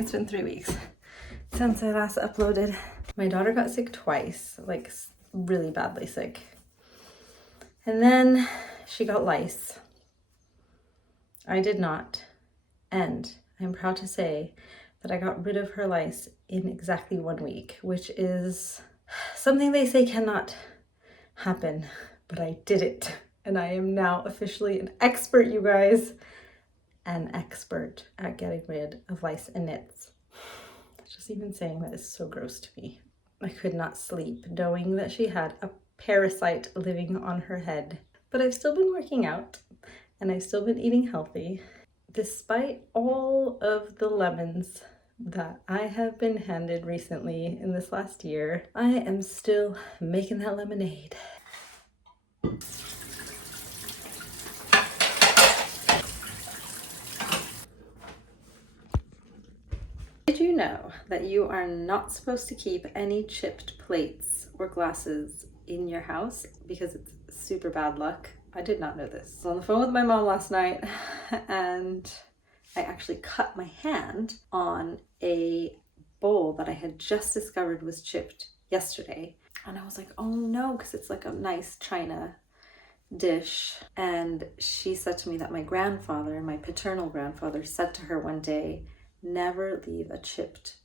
it's been 3 weeks since I last uploaded. My daughter got sick twice, like really badly sick. And then she got lice. I did not. And I'm proud to say that I got rid of her lice in exactly 1 week, which is something they say cannot happen, but I did it. And I am now officially an expert, you guys. An expert at getting rid of lice and nits. Just even saying that is so gross to me. I could not sleep knowing that she had a parasite living on her head. But I've still been working out and I've still been eating healthy. Despite all of the lemons that I have been handed recently in this last year, I am still making that lemonade. Did you know that you are not supposed to keep any chipped plates or glasses in your house because it's super bad luck? I did not know this. I was on the phone with my mom last night and I actually cut my hand on a bowl that I had just discovered was chipped yesterday. And I was like, oh no, because it's like a nice china dish. And she said to me that my grandfather, my paternal grandfather, said to her one day, never leave a chipped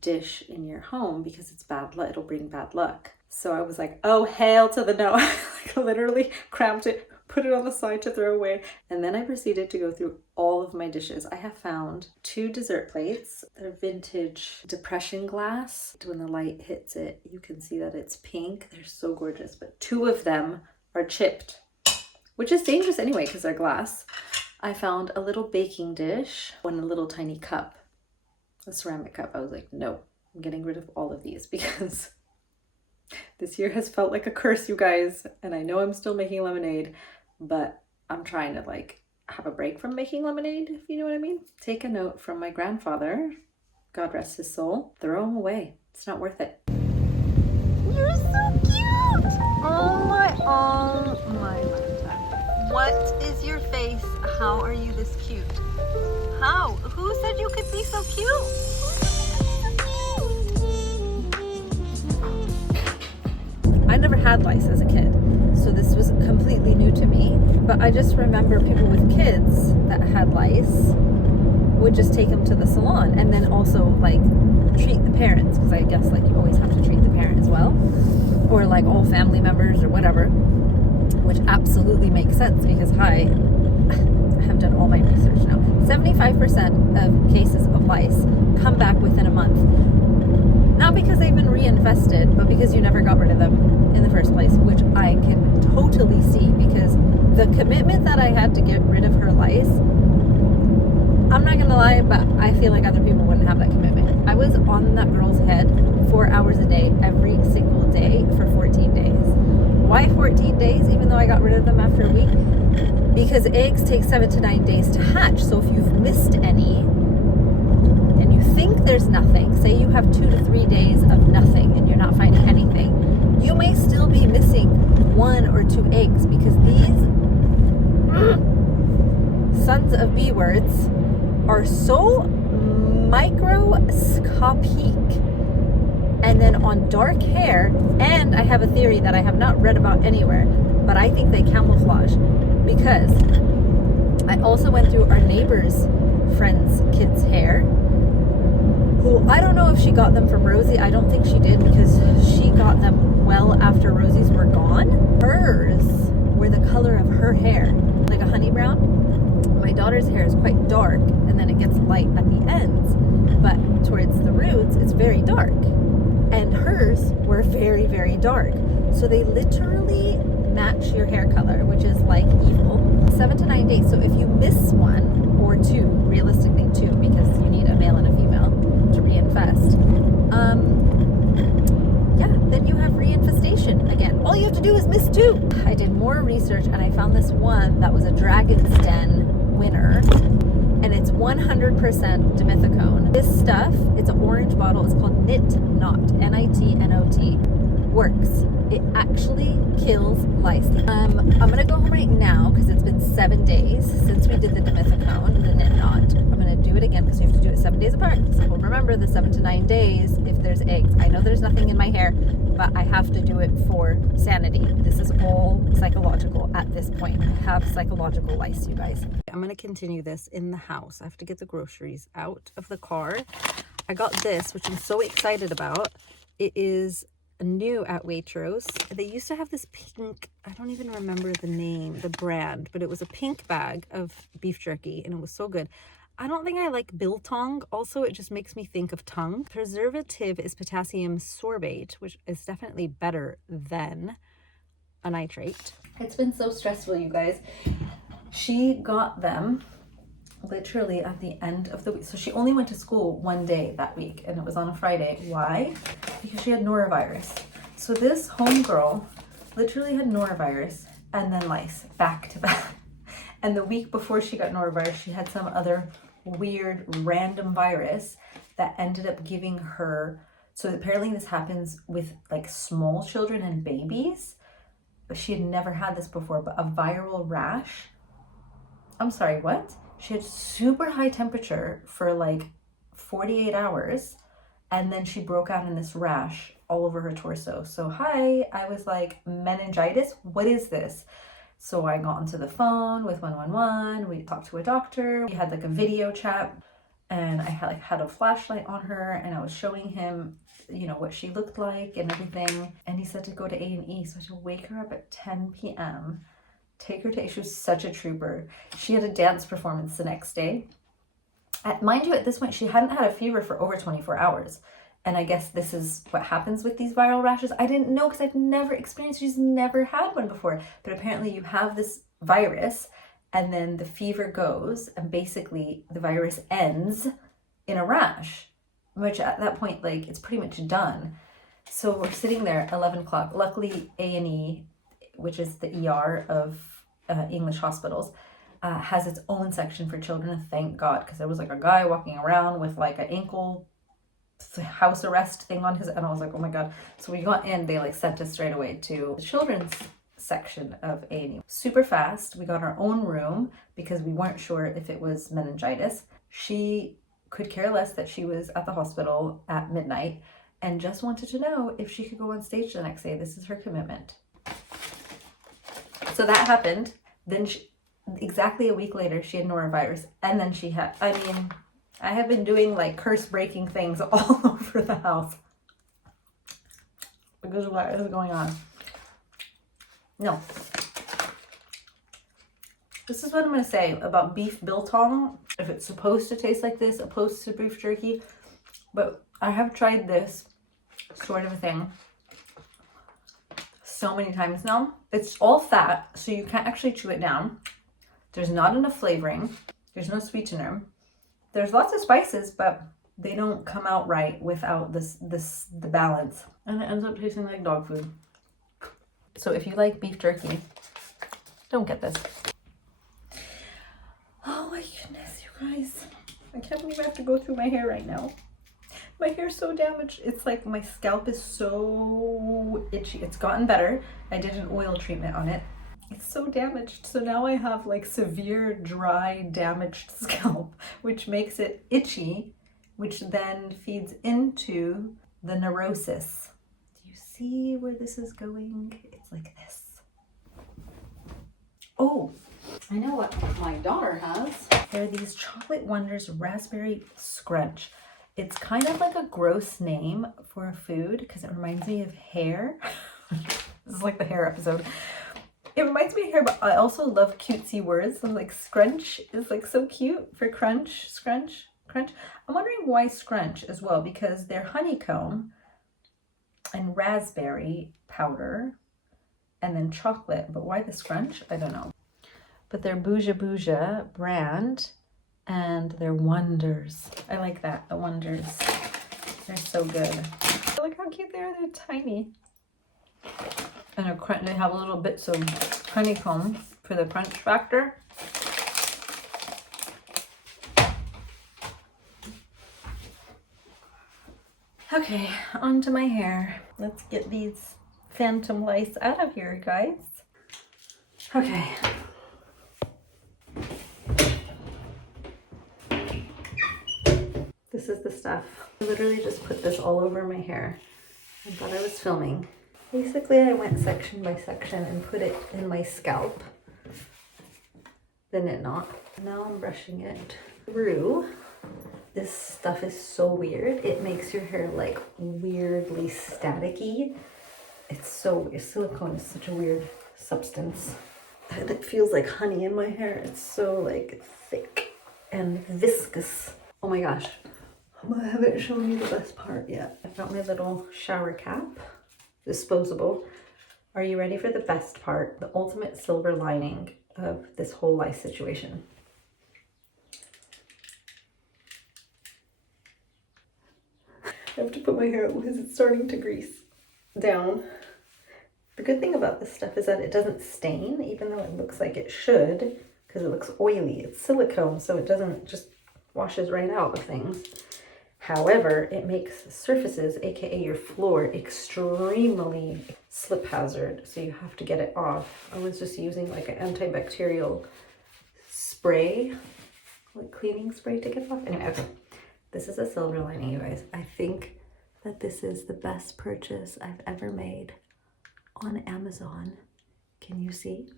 dish in your home because it's bad luck, it'll bring bad luck. So I was like, oh, hail to the no. Like literally cramped it, put it on the side to throw away. And then I proceeded to go through all of my dishes. I have found 2 dessert plates. They're vintage depression glass. When the light hits it, you can see that it's pink. They're so gorgeous, but 2 of them are chipped, which is dangerous anyway because they're glass. I found a little baking dish and a little tiny cup, a ceramic cup. I was like, no, I'm getting rid of all of these because this year has felt like a curse, you guys. And I know I'm still making lemonade, but I'm trying to like have a break from making lemonade, if you know what I mean. Take a note from my grandfather, God rest his soul, throw them away. It's not worth it. You're so cute! Oh my. What is your face? How are you this cute? How? Who said you could be so cute? I never had lice as a kid, so this was completely new to me. But I just remember people with kids that had lice would just take them to the salon and then also like treat the parents, because I guess like you always have to treat the parent as well, or like all family members or whatever, which absolutely makes sense because I have done all my research now. 75% of cases of lice come back within a month. Not because they've been reinfested, but because you never got rid of them in the first place, which I can totally see because the commitment that I had to get rid of her lice, I'm not gonna lie, but I feel like other people wouldn't have that commitment. I was on that girl's head 4 hours a day, every single day for 14 days. Why 14 days, even though I got rid of them after a week? Because eggs take 7 to 9 days to hatch. So if you've missed any and you think there's nothing, say you have 2 to 3 days of nothing and you're not finding anything, you may still be missing 1 or 2 eggs because these sons of B words are so microscopic. And then on dark hair, and I have a theory that I have not read about anywhere, but I think they camouflage, because I also went through our neighbor's friend's kid's hair, who I don't know if she got them from Rosie. I don't think she did because she got them well after Rosie's were gone. Hers were the color of her hair, like a honey brown. My daughter's hair is quite dark and then it gets light at the ends, but towards the roots it's very dark. And hers were very, very dark. So they literally match your hair color, which is like evil. 7 to 9 days. So if you miss 1 or 2, realistically 2, because you need a male and a female to reinfest, then you have reinfestation again. All you have to do is miss 2. I did more research and I found this one that was a Dragon's Den winner. And it's 100% dimethicone. This stuff, it's an orange bottle. It's called Knit Knot, Nitnot. works. It actually kills lice. I'm gonna go home right now because it's been 7 days since we did the dimethicone, the knit knot. I'm gonna do it again because you have to do it 7 days apart. So remember the 7 to 9 days if there's eggs. I know there's nothing in my hair, but I have to do it for sanity. This is all psychological at this point. I have psychological lice, you guys. I'm gonna continue this in the house. I have to get the groceries out of the car. I got this, which I'm so excited about. It is new at Waitrose. They used to have this pink, I don't even remember the name, the brand, but it was a pink bag of beef jerky and it was so good. I don't think I like biltong. Also, it just makes me think of tongue. Preservative is potassium sorbate, which is definitely better than a nitrate. It's been so stressful, you guys. She got them literally at the end of the week. So she only went to school one day that week and it was on a Friday. Why? Because she had norovirus. So this homegirl literally had norovirus and then lice back to back. And the week before she got norovirus, she had some other weird random virus that ended up giving her, so apparently this happens with like small children and babies, but she had never had this before, but a viral rash. I'm sorry, what? She had super high temperature for like 48 hours and then she broke out in this rash all over her torso. So hi, I was like, meningitis? What is this? So I got onto the phone with 111. We talked to a doctor. We had like a video chat and I had a flashlight on her and I was showing him, you know, what she looked like and everything. And he said to go to A&E. So I should wake her up at 10 p.m. Take her to, she was such a trooper. She had a dance performance the next day. Mind you, at this point, she hadn't had a fever for over 24 hours. And I guess this is what happens with these viral rashes. I didn't know because I've never experienced, she's never had one before. But apparently you have this virus and then the fever goes and basically the virus ends in a rash, which at that point, like, it's pretty much done. So we're sitting there at 11 o'clock. Luckily, A&E, which is the ER of English hospitals, has its own section for children. Thank God, because there was like a guy walking around with like an ankle house arrest thing on his, and I was like, oh my God. So we got in, they like sent us straight away to the children's section of A&E. Super fast. We got our own room because we weren't sure if it was meningitis. She could care less that she was at the hospital at midnight and just wanted to know if she could go on stage the next day. This is her commitment. So that happened. Then exactly a week later, she had norovirus. And then she had, I mean, I have been doing like curse breaking things all over the house because of what is going on. No. This is what I'm going to say about beef biltong. If it's supposed to taste like this, opposed to beef jerky. But I have tried this sort of a thing so many times now. It's all fat, so you can't actually chew it down. There's not enough flavoring. There's no sweetener. There's lots of spices, but they don't come out right without the balance. And it ends up tasting like dog food. So if you like beef jerky, don't get this. Oh my goodness, you guys. I can't believe I have to go through my hair right now. My hair's so damaged. It's like my scalp is so itchy. It's gotten better. I did an oil treatment on it. It's so damaged. So now I have like severe, dry, damaged scalp, which makes it itchy, which then feeds into the neurosis. Do you see where this is going? It's like this. Oh, I know what my daughter has. They're these Chocolate Wonders Raspberry Scrunch. It's kind of like a gross name for a food because it reminds me of hair. This is like the hair episode. It reminds me of hair, but I also love cutesy words. So like scrunch is like so cute for crunch, scrunch, crunch. I'm wondering why scrunch as well, because they're honeycomb and raspberry powder and then chocolate. But why the scrunch? I don't know. But they're Bouja Bouja brand and they're Wonders. I like that, the Wonders. They're so good. Look how cute they are. They're tiny. And they have a little bits of honeycomb for the crunch factor. Okay, onto my hair. Let's get these phantom lice out of here, guys. Okay. This is the stuff. I literally just put this all over my hair. I thought I was filming. Basically, I went section by section and put it in my scalp. The knit knot. Now I'm brushing it through. This stuff is so weird. It makes your hair like weirdly staticky. It's so weird. Silicone is such a weird substance. It feels like honey in my hair. It's so like thick and viscous. Oh my gosh. I haven't shown you the best part yet. I've got my little shower cap, disposable. Are you ready for the best part? The ultimate silver lining of this whole lice situation. I have to put my hair up because it's starting to grease down. The good thing about this stuff is that it doesn't stain, even though it looks like it should, because it looks oily. It's silicone, so it doesn't just washes right out of things. However, it makes surfaces, aka your floor, extremely slip hazard, so you have to get it off. I was just using like an antibacterial spray, like cleaning spray to get it off. Anyway, okay. This is a silver lining, you guys. I think that this is the best purchase I've ever made on Amazon. Can you see?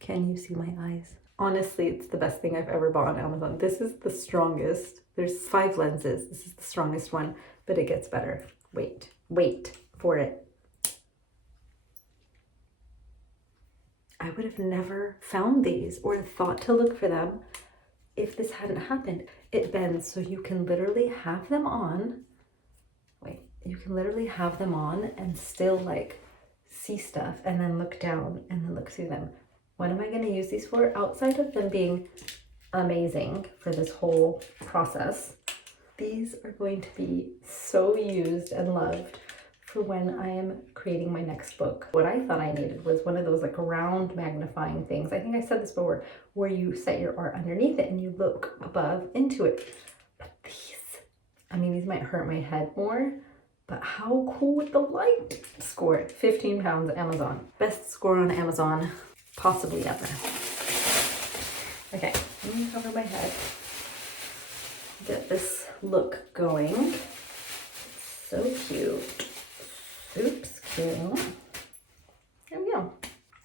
Can you see my eyes? Honestly, it's the best thing I've ever bought on Amazon. This is the strongest. There's 5 lenses. This is the strongest one, but it gets better. Wait for it. I would have never found these or thought to look for them if this hadn't happened. It bends, so you can literally have them on. Wait, you can literally have them on and still like see stuff and then look down and then look through them. What am I going to use these for? Outside of them being amazing for this whole process, these are going to be so used and loved for when I am creating my next book. What I thought I needed was one of those like round magnifying things. I think I said this before, where you set your art underneath it and you look above into it. But these, I mean, these might hurt my head more, but how cool would the light score? 15 pounds at Amazon. Best score on Amazon possibly ever. Okay, let me cover my head. Get this look going. So cute. Oops, cute. There we go.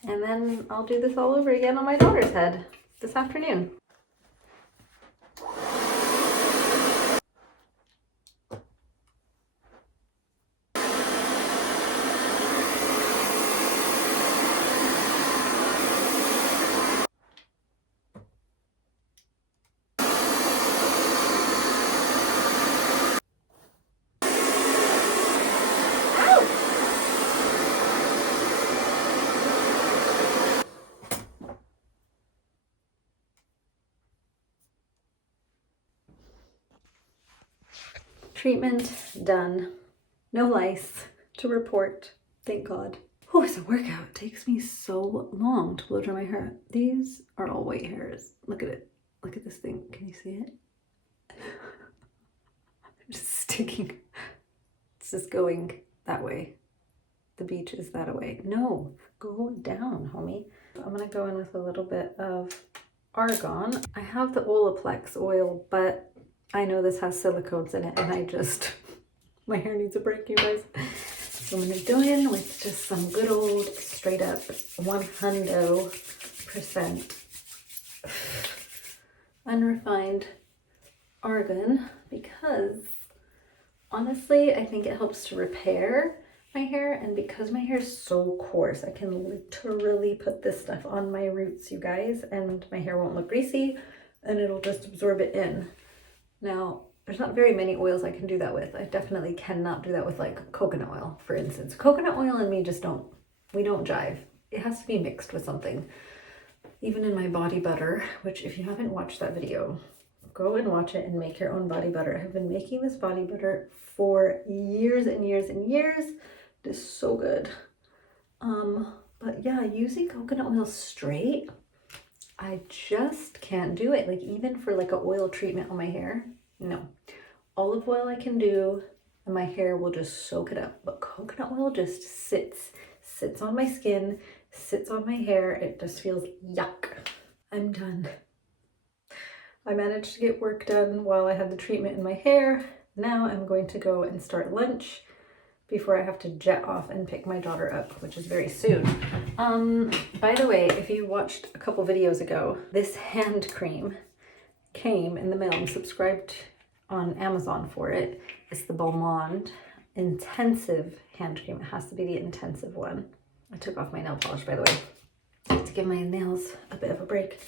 And then I'll do this all over again on my daughter's head this afternoon. Treatment done. No lice to report. Thank God. Oh, it's a workout. It takes me so long to blow dry my hair. These are all white hairs. Look at it. Look at this thing. Can you see it? I'm just sticking. It's just going that way. The beach is that way. No, go down, homie. I'm gonna go in with a little bit of argan. I have the Olaplex oil, but I know this has silicones in it and I just, my hair needs a break, you guys. So I'm gonna go in with just some good old straight up 100% unrefined argan, because honestly, I think it helps to repair my hair, and because my hair is so coarse, I can literally put this stuff on my roots, you guys, and my hair won't look greasy and it'll just absorb it in. Now, there's not very many oils I can do that with. I definitely cannot do that with like coconut oil, for instance. Coconut oil and me just we don't jive. It has to be mixed with something. Even in my body butter, which if you haven't watched that video, go and watch it and make your own body butter. I have been making this body butter for years and years and years. It is so good. But yeah, using coconut oil straight, I just can't do it. Like even for like an oil treatment on my hair, no. Olive oil I can do, and my hair will just soak it up. But coconut oil just sits on my skin, sits on my hair. It just feels yuck. I'm done. I managed to get work done while I had the treatment in my hair. Now I'm going to go and start lunch before I have to jet off and pick my daughter up, which is very soon. By the way, if you watched a couple videos ago, this hand cream came in the mail. I'm subscribed on Amazon for it. It's the Beaumont Intensive hand cream. It has to be the intensive one. I took off my nail polish, by the way, to give my nails a bit of a break.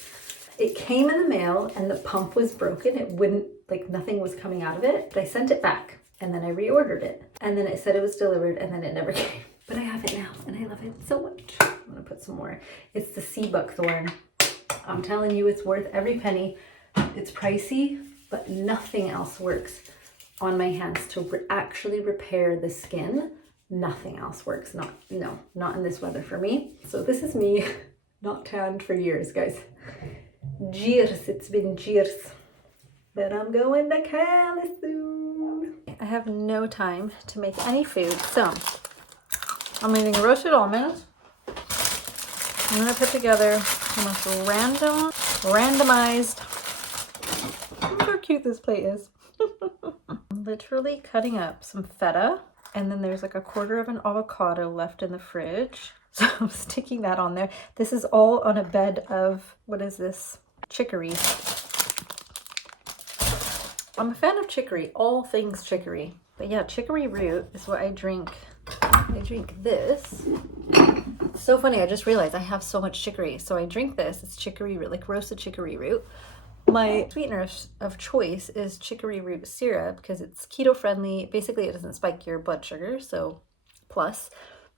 It came in the mail and the pump was broken. It wouldn't, like nothing was coming out of it, but I sent it back. And then I reordered it. And then it said it was delivered and then it never came. But I have it now and I love it so much. I'm gonna put some more. It's the sea buckthorn. I'm telling you, it's worth every penny. It's pricey, but nothing else works on my hands to actually repair the skin. Nothing else works. Not in this weather for me. So this is me not tanned for years, guys. Years, it's been years. But I'm going to Cali soon. I have no time to make any food, so I'm eating roasted almonds. I'm gonna put together the most randomized. Look how cute this plate is. I'm literally cutting up some feta, and then there's like a quarter of an avocado left in the fridge. So I'm sticking that on there. This is all on a bed of, what is this? Chicory. I'm a fan of chicory, all things chicory. But yeah, chicory root is what I drink. I drink this. It's so funny, I just realized I have so much chicory. So I drink this, it's chicory root, like roasted chicory root. My sweetener of choice is chicory root syrup because it's keto friendly. Basically, it doesn't spike your blood sugar, so plus.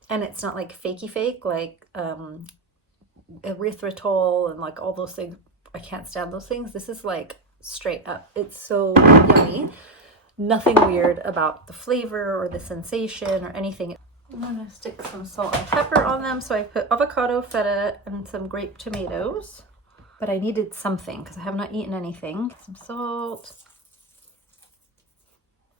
And it's not like fakey fake, like erythritol and like all those things. I can't stand those things. This is like straight up. It's so yummy. Nothing weird about the flavor or the sensation or anything. I'm gonna stick some salt and pepper on them. So I put avocado, feta, and some grape tomatoes. But I needed something because I have not eaten anything. Some salt.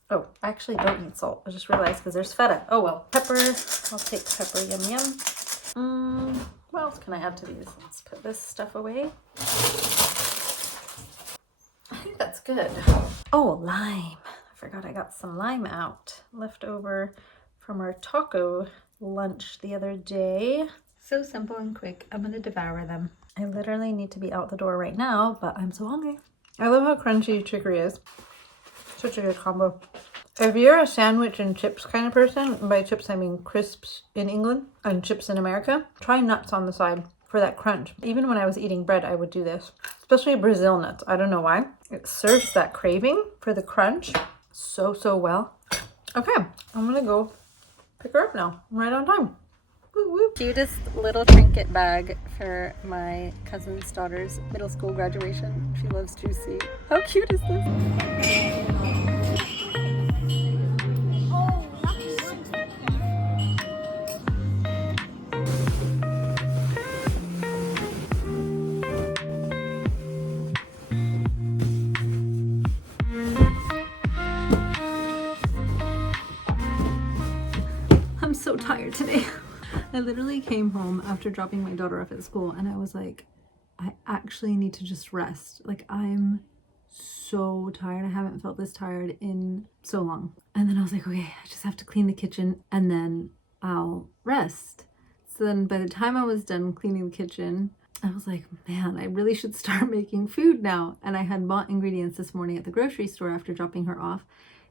Oh, I actually don't need salt. I just realized because there's feta. Oh well. Pepper. I'll take pepper. Yum yum. What else can I add to these? Let's put this stuff away. I think that's good. Oh, lime. I forgot I got some lime out. Left over from our taco lunch the other day. So simple and quick. I'm gonna devour them. I literally need to be out the door right now, but I'm so hungry. I love how crunchy chicory is. Such a good combo. If you're a sandwich and chips kind of person, and by chips I mean crisps in England and chips in America, try nuts on the side for that crunch. Even when I was eating bread, I would do this. Especially Brazil nuts. I don't know why. It serves that craving for the crunch so well. Okay, I'm gonna go pick her up now. I'm right on time. Woo woo. Cutest little trinket bag for my cousin's daughter's middle school graduation. She loves Juicy. How cute is this? So tired today. I literally came home after dropping my daughter off at school and I was like, I actually need to just rest. Like I'm so tired. I haven't felt this tired in so long. And then I was like, okay, I just have to clean the kitchen and then I'll rest. So then by the time I was done cleaning the kitchen, I was like, man, I really should start making food now. And I had bought ingredients this morning at the grocery store after dropping her off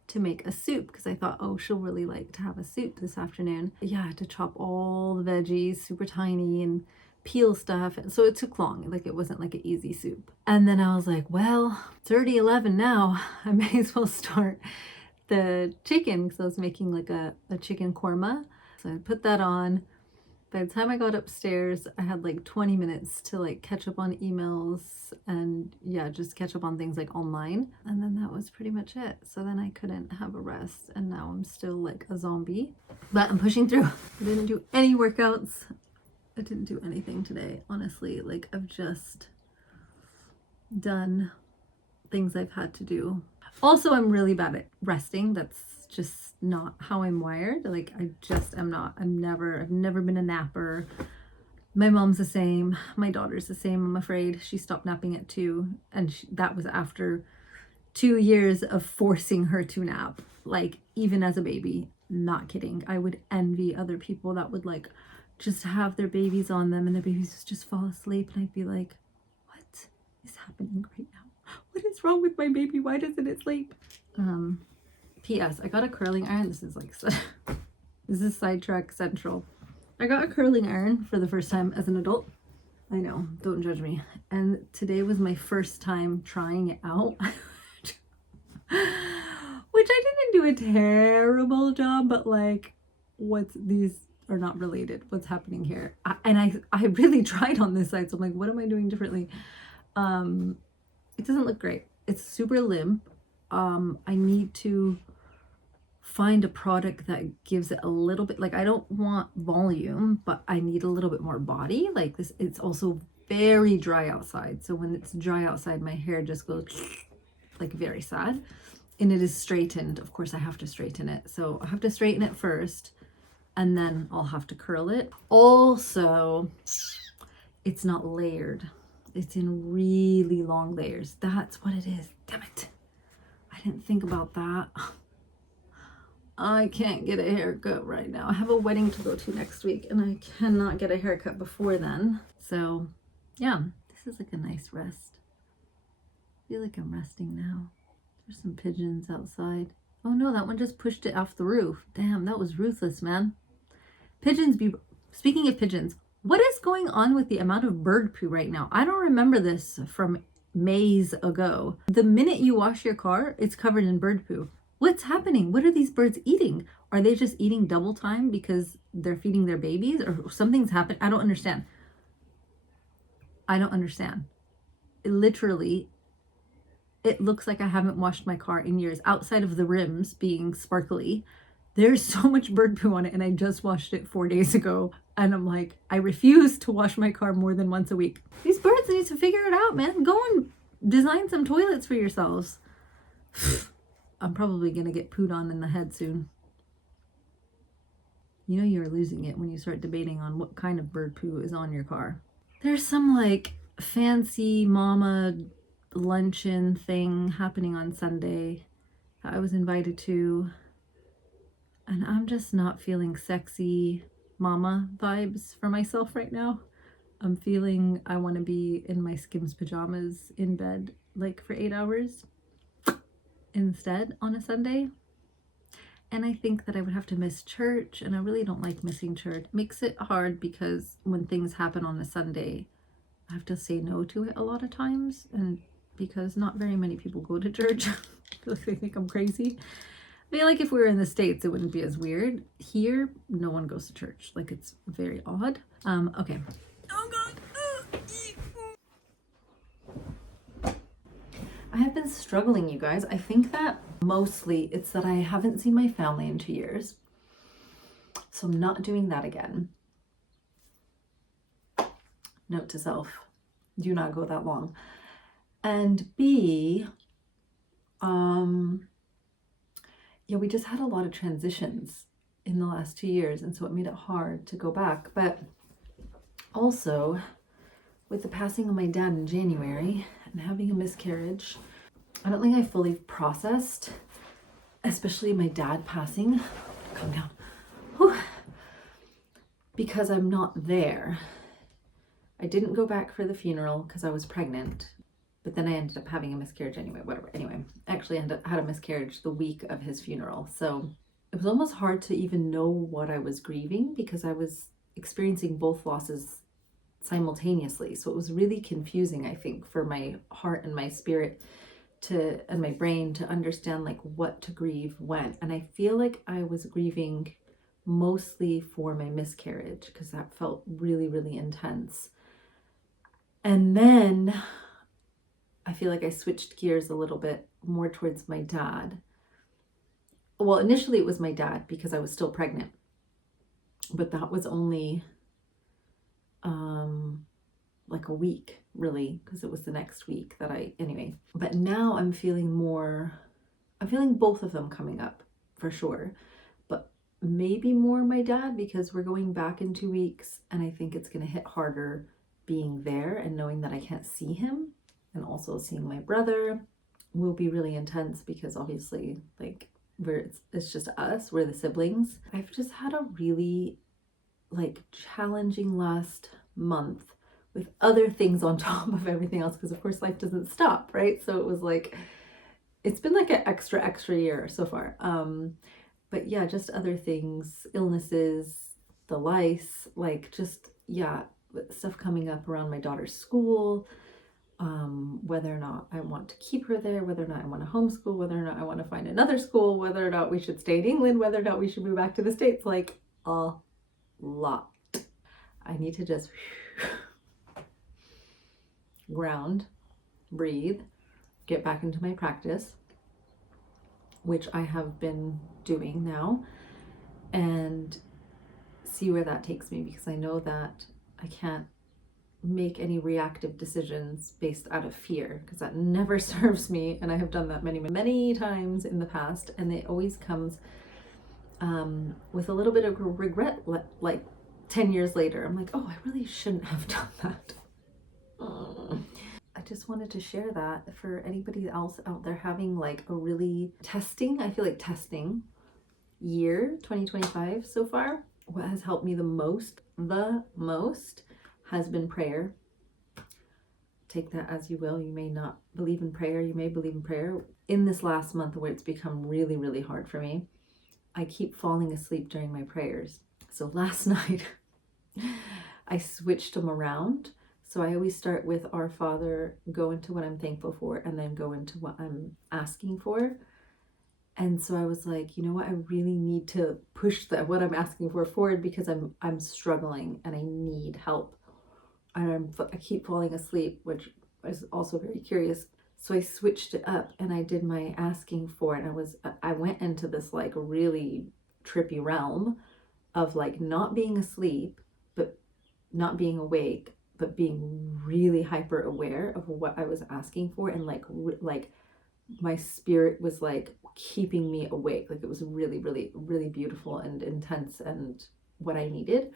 to make a soup because I thought, oh, she'll really like to have a soup this afternoon. But yeah, I had to chop all the veggies super tiny and peel stuff. So it took long. Like it wasn't like an easy soup. And then I was like, well, it's already 11 now. I may as well start the chicken because I was making like a chicken korma. So I put that on. By the time I got upstairs, I had like 20 minutes to like catch up on emails and yeah, just catch up on things like online. And then that was pretty much it. So then I couldn't have a rest and now I'm still like a zombie, but I'm pushing through. I didn't do any workouts. I didn't do anything today, honestly. Like I've just done things I've had to do. Also, I'm really bad at resting. That's just not how I'm wired. Like, I just am not. I've never been a napper. My mom's the same. My daughter's the same, I'm afraid. She stopped napping at 2, and that was after 2 years of forcing her to nap. Like, even as a baby, not kidding. I would envy other people that would like just have their babies on them and their babies just fall asleep, and I'd be like, what is happening right now? What is wrong with my baby? Why doesn't it sleep? P.S. I got a curling iron. This is like this is sidetrack central. I got a curling iron for the first time as an adult. I know, don't judge me. And today was my first time trying it out. Which I didn't do a terrible job, but like, these are not related. What's happening here? I really tried on this side, so I'm like, what am I doing differently? It doesn't look great. It's super limp. I need to find a product that gives it a little bit, like, I don't want volume, but I need a little bit more body. Like this, it's also very dry outside. So when it's dry outside, my hair just goes like very sad. And it is straightened. Of course, I have to straighten it. So I have to straighten it first, and then I'll have to curl it. Also, it's not layered. It's in really long layers. That's what it is. Damn it. I didn't think about that. I can't get a haircut right now. I have a wedding to go to next week, and I cannot get a haircut before then. So yeah, this is like a nice rest. I feel like I'm resting now. There's some pigeons outside. Oh no, that one just pushed it off the roof. Damn, that was ruthless, man. Pigeons be... Speaking of pigeons, what is going on with the amount of bird poo right now? I don't remember this from Mays ago. The minute you wash your car, it's covered in bird poo. What's happening? What are these birds eating? Are they just eating double time because they're feeding their babies, or something's happened? I don't understand. Literally, it looks like I haven't washed my car in years. Outside of the rims being sparkly, there's so much bird poo on it, and I just washed it 4 days ago. And I'm like, I refuse to wash my car more than once a week. These birds need to figure it out, man. Go and design some toilets for yourselves. I'm probably going to get pooed on in the head soon. You know you're losing it when you start debating on what kind of bird poo is on your car. There's some like fancy mama luncheon thing happening on Sunday that I was invited to. And I'm just not feeling sexy mama vibes for myself right now. I'm feeling I want to be in my Skims pajamas in bed like for 8 hours instead on a Sunday. And I think that I would have to miss church, and I really don't like missing church. It makes it hard because when things happen on a Sunday, I have to say no to it a lot of times, and because not very many people go to church. I feel like they think I'm crazy. I feel like if we were in the States, it wouldn't be as weird. Here, no one goes to church. Like, it's very odd. Okay. Oh God. I have been struggling, you guys. I think that mostly it's that I haven't seen my family in 2 years. So I'm not doing that again. Note to self, do not go that long. And B, yeah, we just had a lot of transitions in the last 2 years, and so it made it hard to go back. But also, with the passing of my dad in January and having a miscarriage, I don't think I fully processed, especially my dad passing. Calm down. Whew. Because I'm not there. I didn't go back for the funeral because I was pregnant, but then I ended up having a miscarriage anyway, whatever. Anyway, I actually had a miscarriage the week of his funeral. So it was almost hard to even know what I was grieving because I was experiencing both losses simultaneously. So it was really confusing, I think, for my heart and my spirit and my brain to understand like what to grieve when. And I feel like I was grieving mostly for my miscarriage because that felt really, really intense. And then I feel like I switched gears a little bit more towards my dad. Well, initially it was my dad because I was still pregnant, but that was only like a week really, because it was the next week that anyway. But now I'm feeling both of them coming up. for sure, but maybe more my dad, because we're going back in 2 weeks and I think it's going to hit harder being there and knowing that I can't see him, and also seeing my brother will be really intense because obviously like it's just us, we're the siblings. I've just had a really like challenging last month with other things on top of everything else, because of course life doesn't stop, right? So it was like, it's been like an extra year so far. But yeah, just other things, illnesses, the lice, like just, yeah, stuff coming up around my daughter's school, whether or not I want to keep her there, whether or not I want to homeschool, whether or not I want to find another school, whether or not we should stay in England, whether or not we should move back to the States, like a lot. I need to just ground, breathe, get back into my practice, which I have been doing now, and see where that takes me, because I know that I can't make any reactive decisions based out of fear, because that never serves me, and I have done that many times in the past, and it always comes with a little bit of regret, like 10 years later. I'm like, oh, I really shouldn't have done that. I just wanted to share that for anybody else out there having like a really I feel like testing year 2025 so far. What has helped me the most has been prayer. Take that as you will. You may not believe in prayer, you may believe in prayer. In this last month where it's become really hard for me, I keep falling asleep during my prayers. So last night I switched them around. So I always start with Our Father, go into what I'm thankful for, and then go into what I'm asking for. And so I was like, you know what, I really need to push what I'm asking for forward, because I'm struggling and I need help. And I keep falling asleep, which is also very curious. So I switched it up and I did my asking for it. And I went into this like really trippy realm of like not being asleep, but not being awake, but being really hyper aware of what I was asking for, and like my spirit was like keeping me awake. Like it was really beautiful and intense and what I needed.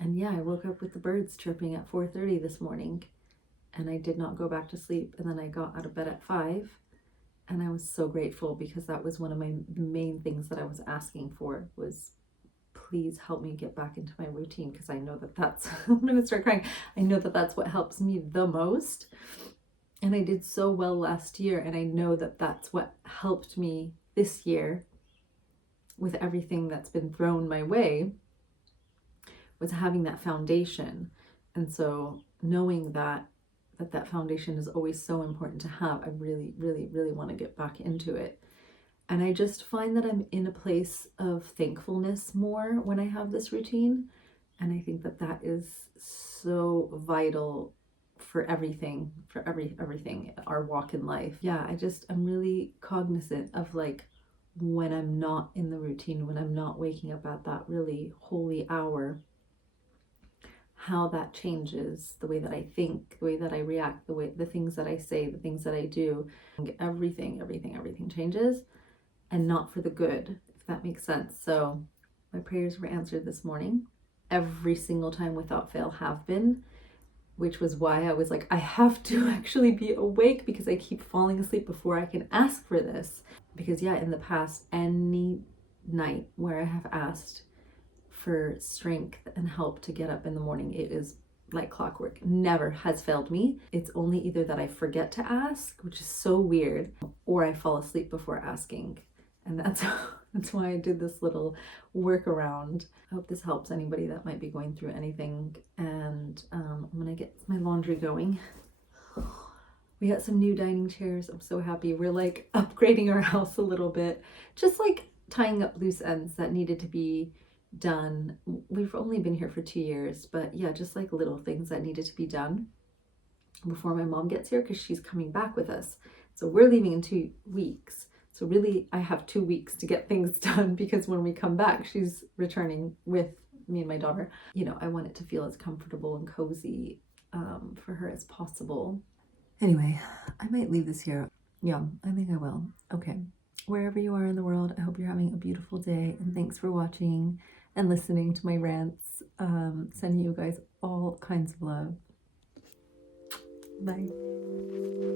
And yeah, I woke up with the birds chirping at 4:30 this morning, and I did not go back to sleep. And then I got out of bed at 5, and I was so grateful, because that was one of the main things that I was asking for, was please help me get back into my routine, because I know that's I'm gonna start crying. I know that's what helps me the most, and I did so well last year, and I know that's what helped me this year with everything that's been thrown my way, was having that foundation. And so knowing that foundation is always so important to have, I really want to get back into it. And I just find that I'm in a place of thankfulness more when I have this routine. And I think that is so vital for everything, everything, our walk in life. Yeah, I'm really cognizant of like when I'm not in the routine, when I'm not waking up at that really holy hour, how that changes the way that I think, the way that I react, the things that I say, the things that I do. Everything changes, and not for the good, if that makes sense. So my prayers were answered this morning, every single time without fail have been, which was why I was like, I have to actually be awake, because I keep falling asleep before I can ask for this. Because yeah, in the past, any night where I have asked for strength and help to get up in the morning, it is like clockwork. Never has failed me. It's only either that I forget to ask, which is so weird, or I fall asleep before asking. And that's why I did this little workaround. I hope this helps anybody that might be going through anything. And I'm gonna get my laundry going. We got some new dining chairs. I'm so happy. We're like upgrading our house a little bit, just like tying up loose ends that needed to be done. We've only been here for 2 years, but yeah, just like little things that needed to be done before my mom gets here, because she's coming back with us. So we're leaving in 2 weeks. So really, I have 2 weeks to get things done, because when we come back, she's returning with me and my daughter. You know, I want it to feel as comfortable and cozy for her as possible. Anyway, I might leave this here. Yeah, I think I will. Okay. wherever you are in the world, I hope you're having a beautiful day, and thanks for watching and listening to my rants. Sending you guys all kinds of love. Bye.